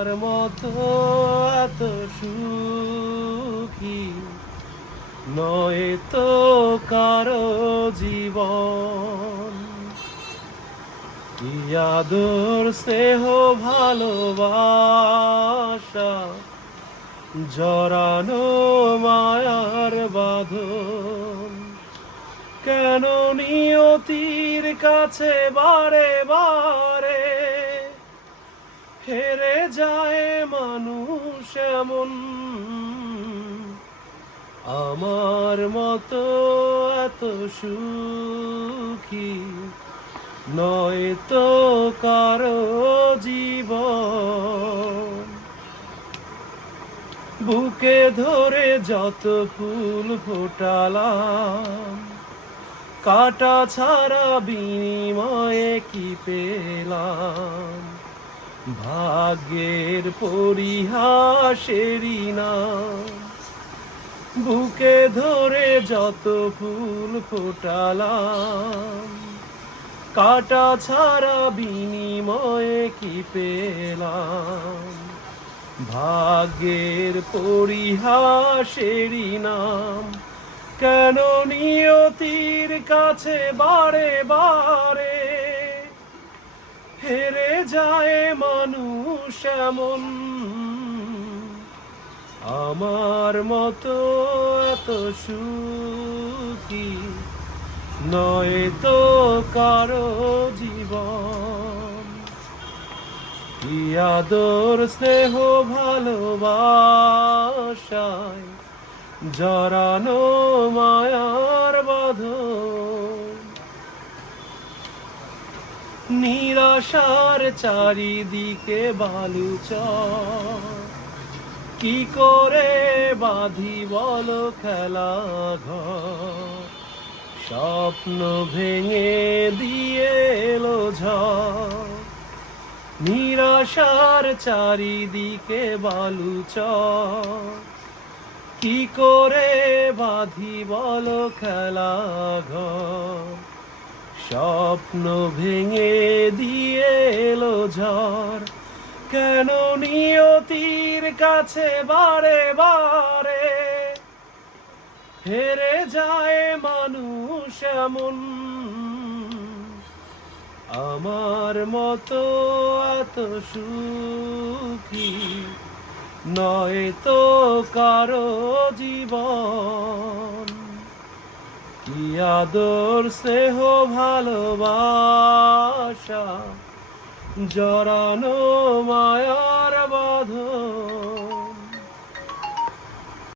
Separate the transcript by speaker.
Speaker 1: আমার মতো এত সুখী। নয় তো কারও জীবন। কি আদর, স্নেহ, ভালোবাসা জরানো মায়ার বাঁধন। কেন নিয়তির কাছে বারে বারে হেরে যায় মানুষ এমন। আমার মতো এত সুখী নয় তো কারও জীব বুকে ধরে যত ফুল ফোটালাম, কাটা ছাড়া বিনিময়ে কি পেলাম? ভাগ্যের পরিহাসেরই নাম। বুকে ধরে যত ফুল ফোটালাম, কাটা ছাড়া বিনিময়ে কি পেলাম? ভাগ্যের পরিহাসেরই নাম। কেন নিয়তির কাছে বারে বারে হেরে যায় মানুষ এমন আমার মতো এত সুখী নয় তো কারও জীবন। কি আদর, স্নেহ, ভালোবাসায় জরানো মায়ার নিরাশার চারিদিকে বালুচ কি করে বাঁধি বল খেলা ঘর? স্বপ্ন ভেঙে দিয়ে এলো ঝড়। নিরাশার চারিদিকে বালুচ কি করে বাঁধি বল খেলা ঘর? স্বপ্ন ভেঙে দিয়ে এলো ঝড়। কেন নিয়তির কাছে বারে বারে হেরে যায় মানুষ এমন? আমার মতো এত সুখী নয় তো কারও জীবন। কি আদর স্নেহ ভালোবাসা জড়ানো মায়ার বাঁধন।